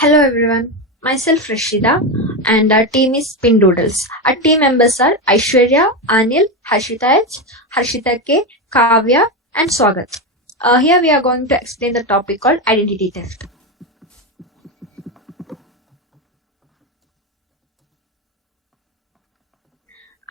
Hello everyone, myself Rashida and our team is Spin Doodles. Our team members are Aishwarya, Anil, Harshita H, Harshita K, Kavya and Swagath. Here we are going to explain the topic called identity theft.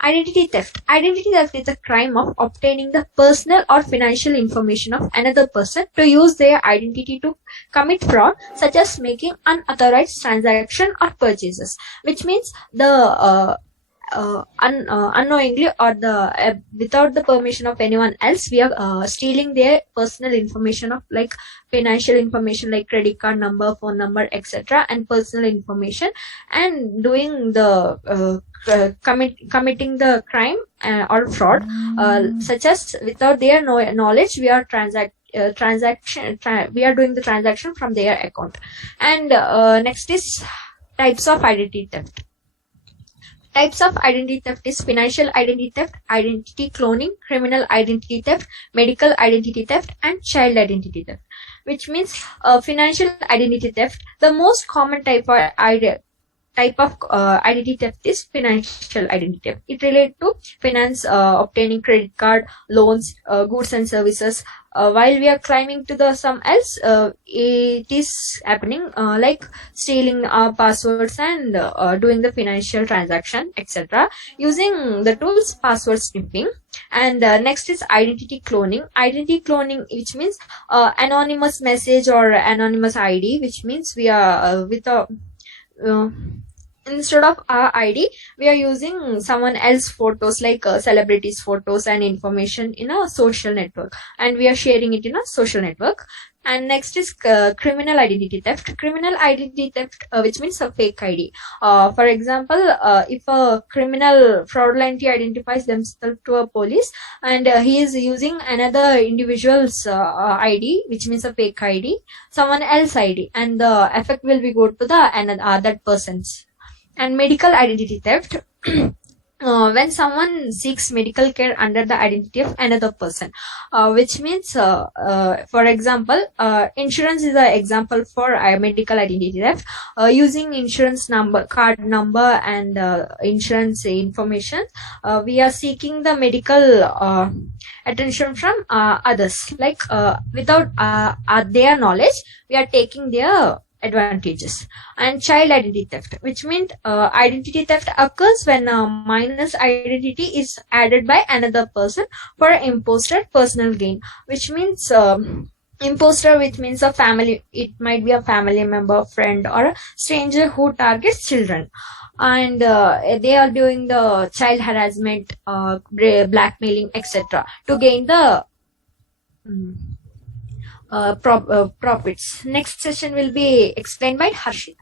Identity theft. Identity theft is a crime of obtaining the personal or financial information of another person to use their identity to commit fraud, such as making unauthorized transaction or purchases, which means the unknowingly or the without the permission of anyone else, we are stealing their personal information of like financial information like credit card number, phone number, etc., and personal information, and doing the committing the crime or fraud, such as without their knowledge we are we are doing the transaction from their account. And next is types of identity theft. Types of identity theft is financial identity theft, identity cloning, criminal identity theft, medical identity theft, and child identity theft. Which means financial identity theft. The most common type of identity theft is financial identity theft. It relates to finance, obtaining credit card, loans, goods and services. While we are climbing to the some else, it is happening like stealing our passwords and doing the financial transaction, etc., using the tools password sniffing. And next is identity cloning. Identity cloning, which means anonymous message or anonymous ID, which means we are with a instead of our ID, we are using someone else's photos, like celebrities' photos and information in a social network, and we are sharing it in a social network. And next is criminal identity theft. Criminal identity theft, which means a fake ID. For example, if a criminal fraudulently identifies themselves to a police, and he is using another individual's ID, which means a fake ID, someone else ID, and the effect will be go to the that person's. And medical identity theft. When someone seeks medical care under the identity of another person, which means, for example, insurance is an example for medical identity theft. Using insurance number, card number, and insurance information, we are seeking the medical attention from others, like without their knowledge, we are taking their advantages. And child identity theft, which means identity theft occurs when a minor's identity is added by another person for imposter personal gain, which means imposter, which means a family, it might be a family member, friend, or a stranger who targets children. And they are doing the child harassment, blackmailing, etc., to gain the profits. Next session will be explained by Harshita.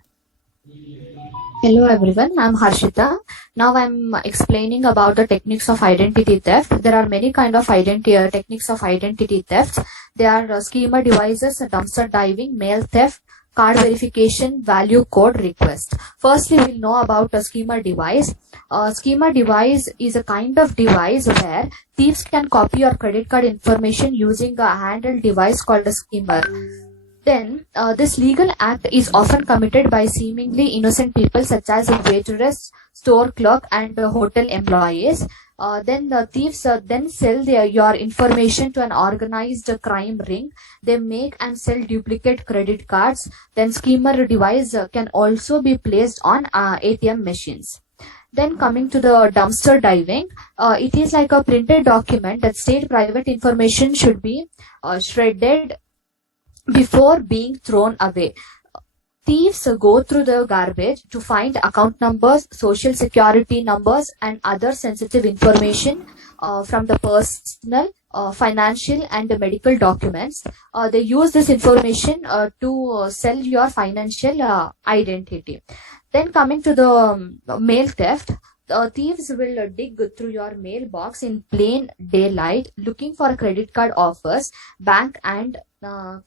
Hello everyone, I'm Harshita. Now I'm explaining about the techniques of identity theft. There are many kind of techniques of identity theft. There are schema devices, dumpster diving, mail theft, card verification, value code request. Firstly, we'll know about a schema device. A schema device is a kind of device where thieves can copy your credit card information using a handheld device called a skimmer. Then, this legal act is often committed by seemingly innocent people such as a waitress, store clerk, and hotel employees. Then the thieves then sell your information to an organized crime ring. They make and sell duplicate credit cards. Then skimmer device can also be placed on ATM machines. Then coming to the dumpster diving, it is like a printed document that state private information should be shredded before being thrown away. Thieves go through the garbage to find account numbers, social security numbers, and other sensitive information from the personal, financial, and medical documents. They use this information to sell your financial identity. Then coming to the mail theft, thieves will dig through your mailbox in plain daylight looking for credit card offers, bank and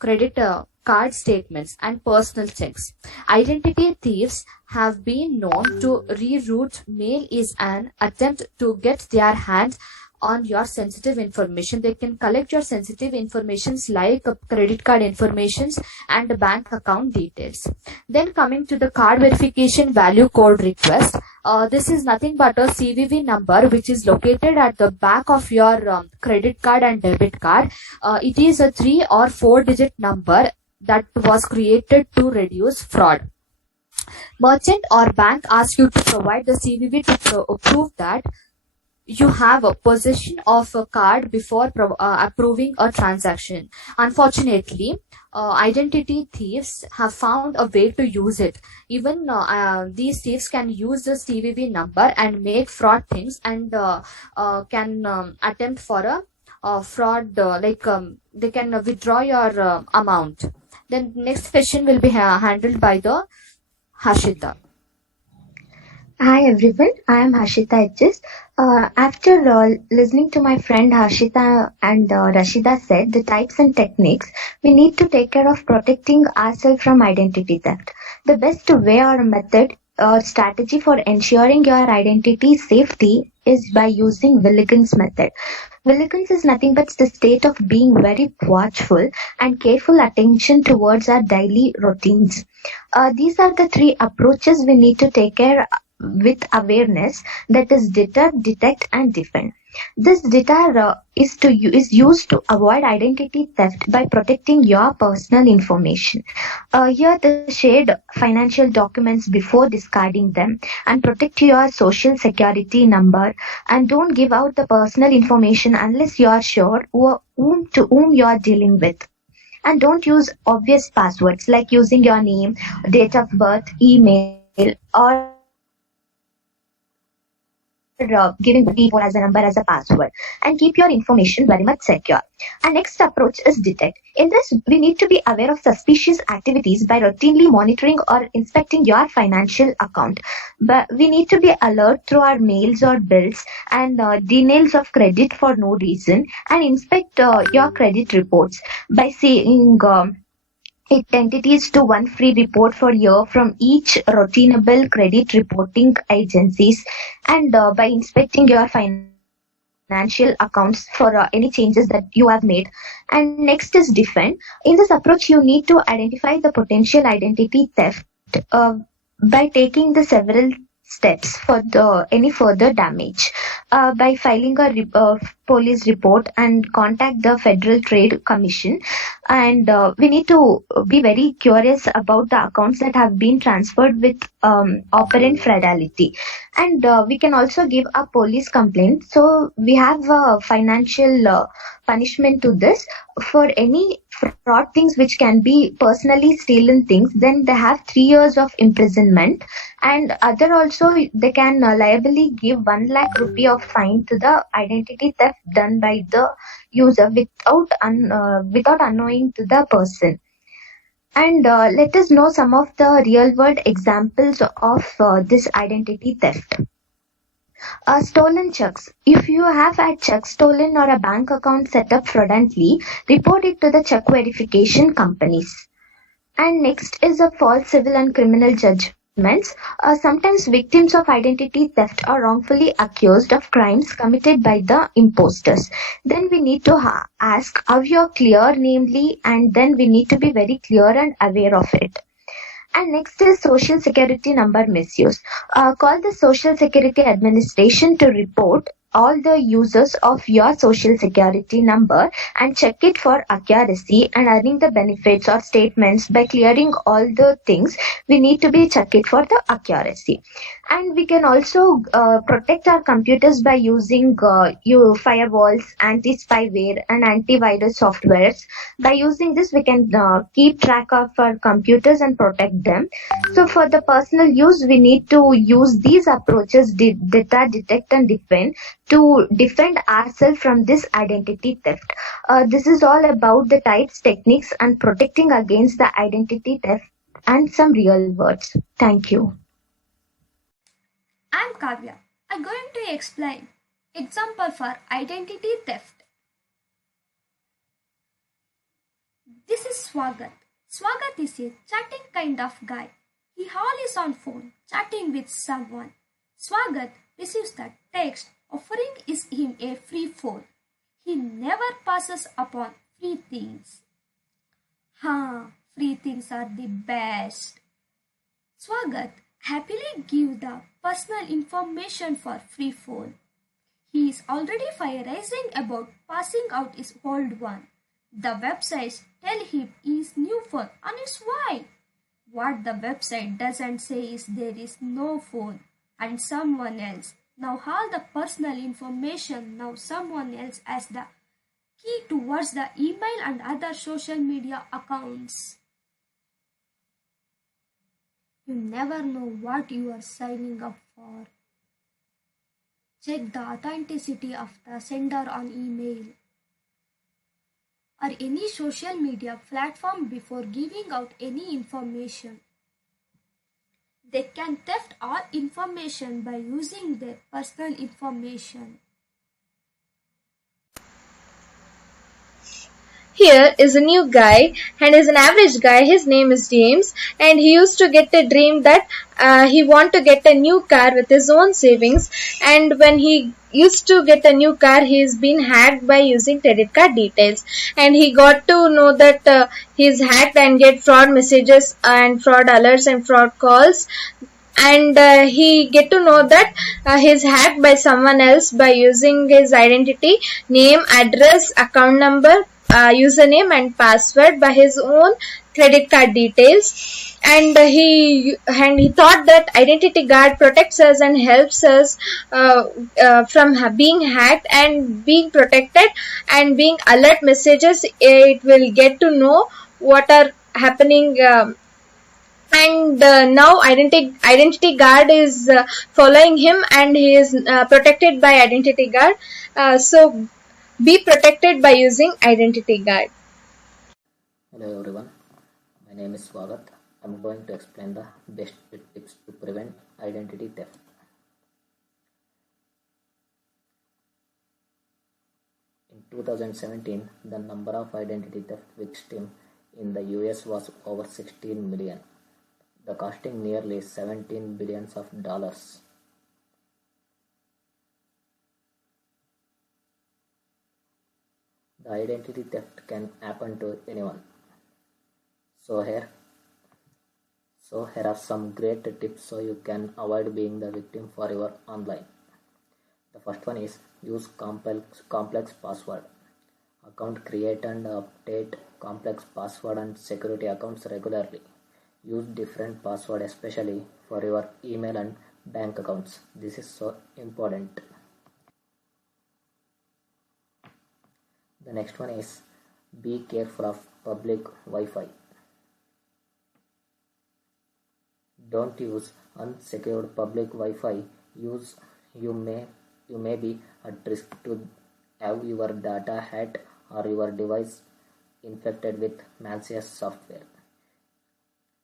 credit card statements, and personal checks. Identity thieves have been known to reroute mail is an attempt to get their hands on your sensitive information. They can collect your sensitive informations like credit card informations and bank account details. Then coming to the card verification value code request, this is nothing but a CVV number which is located at the back of your credit card and debit card. It is a 3 or 4 digit number that was created to reduce fraud. Merchant or bank asks you to provide the CVV to prove that you have a possession of a card before approving a transaction. Unfortunately, identity thieves have found a way to use it. Even these thieves can use the CVV number and make fraud things, and can attempt for a fraud, they can withdraw your amount. Then next question will be handled by the Harshita. Hi everyone, I am Harshita HS. After listening to my friend Harshita and Rashida said the types and techniques, we need to take care of protecting ourselves from identity theft. The best way or method or strategy for ensuring your identity safety is by using Willigan's method. Willigan's is nothing but the state of being very watchful and careful attention towards our daily routines. These are the three approaches we need to take care with awareness, that is deter, detect and defend. This deter is used to avoid identity theft by protecting your personal information. Here the shared financial documents before discarding them, and protect your social security number, and don't give out the personal information unless you are sure whom you are dealing with. And don't use obvious passwords like using your name, date of birth, email, or giving the phone as a number as a password, and keep your information very much secure. Our next approach is detect. In this, we need to be aware of suspicious activities by routinely monitoring or inspecting your financial account. But we need to be alert through our mails or bills and denials of credit for no reason, and inspect your credit reports by seeing entities to one free report for year from each routinable credit reporting agencies, and by inspecting your financial accounts for any changes that you have made. And next is defend. In this approach, you need to identify the potential identity theft by taking the several steps for any further damage, by filing a police report and contact the Federal Trade Commission. And we need to be very curious about the accounts that have been transferred with operant fidelity. And we can also give a police complaint. So we have a financial punishment to this for any fraud things which can be personally stolen things. Then they have 3 years of imprisonment, and other also they can liably give 1 lakh rupee of fine to the identity theft done by the user without unknowing to the person. And let us know some of the real world examples of this identity theft. Stolen checks. If you have had checks stolen or a bank account set up fraudulently, report it to the check verification companies. And next is a false civil and criminal judgments. Sometimes victims of identity theft are wrongfully accused of crimes committed by the imposters. Then we need to ask how you're clear, namely, and then we need to be very clear and aware of it. And next is Social Security number misuse. Call the Social Security Administration to report all the users of your Social Security number and check it for accuracy and earning the benefits or statements. By clearing all the things, we need to be check it for the accuracy. And we can also protect our computers by using firewalls, anti-spyware and antivirus softwares. By using this, we can keep track of our computers and protect them. So for the personal use, we need to use these approaches, data, detect and defend, to defend ourselves from this identity theft. This is all about the types, techniques and protecting against the identity theft and some real words. Thank you. I'm Kavya. I'm going to explain example for identity theft. This is Swagath. Swagath is a chatting kind of guy. He always on phone chatting with someone. Swagath receives the text offering is him a free phone. He never passes upon free things. Free things are the best. Swagath happily give the personal information for free phone. He is already fire-raising about passing out his old one. The websites tell him his new phone on its way. What the website doesn't say is there is no phone and someone else. Now all the personal information, now someone else has the key towards the email and other social media accounts. You never know what you are signing up for. Check the authenticity of the sender on email or any social media platform before giving out any information. They can theft all information by using their personal information. Here is a new guy and is an average guy. His name is James and he used to get a dream that he want to get a new car with his own savings, and when he used to get a new car he is been hacked by using credit card details, and he got to know that he's hacked and get fraud messages and fraud alerts and fraud calls, and he get to know that he's hacked by someone else by using his identity, name, address, account number, username and password by his own credit card details, and he thought that identity guard protects us and helps us from being hacked and being protected, and being alert messages it will get to know what are happening, and now identity guard is following him and he is protected by identity guard, so be protected by using identity guard. Hello everyone, my name is Swagath. I'm going to explain the best tips to prevent identity theft. In 2017, the number of identity theft victims in the US was over 16 million, the costing nearly $17 billion. The identity theft can happen to anyone. So here are some great tips so you can avoid being the victim for your online. The first one is use complex password. Account create and update complex password and security accounts regularly. Use different password especially for your email and bank accounts. This is so important. The next one is be careful of public Wi-Fi. Don't use unsecured public Wi-Fi. You may be at risk to have your data hacked or your device infected with malicious software.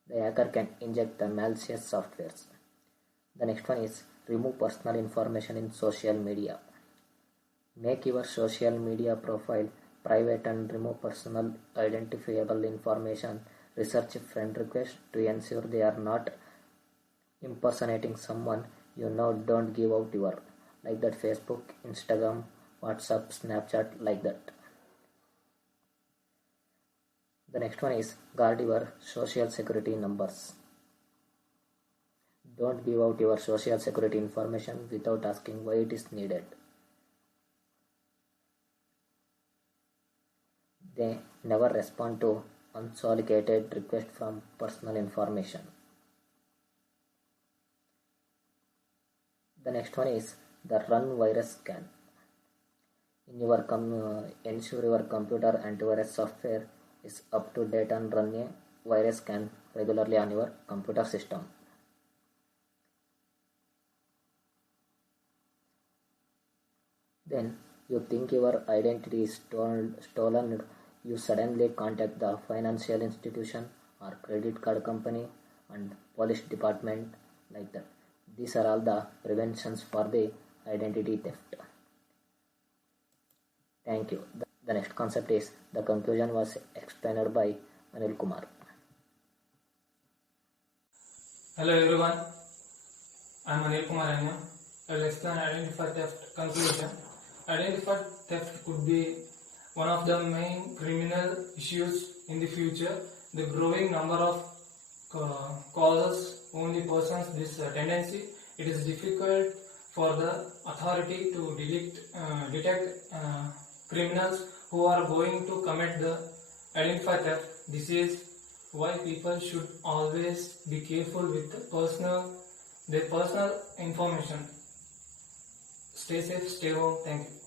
The hacker can inject the malicious softwares. The next one is remove personal information in social media. Make your social media profile private and remove personal identifiable information. Research friend requests to ensure they are not impersonating someone you know. Don't give out your, like that, Facebook, Instagram, WhatsApp, Snapchat, like that. The next one is guard your social security numbers. Don't give out your social security information without asking why it is needed. They never respond to unsolicited requests from personal information. The next one is the run virus scan. Ensure your computer antivirus software is up to date and run a virus scan regularly on your computer system. Then you think your identity is stolen, you suddenly contact the financial institution or credit card company and police department, like that. These are all the preventions for the identity theft. Thank you. The next concept is the conclusion was explained by Anil Kumar. Hello everyone, I am Anil Kumar Anya. I'll explain identify theft. Conclusion. Identify theft could be one of the main criminal issues in the future. The growing number of causes only persons this tendency. It is difficult for the authority to detect criminals who are going to commit the identify theft. This is why people should always be careful with their personal information. Stay safe, stay home. Thank you.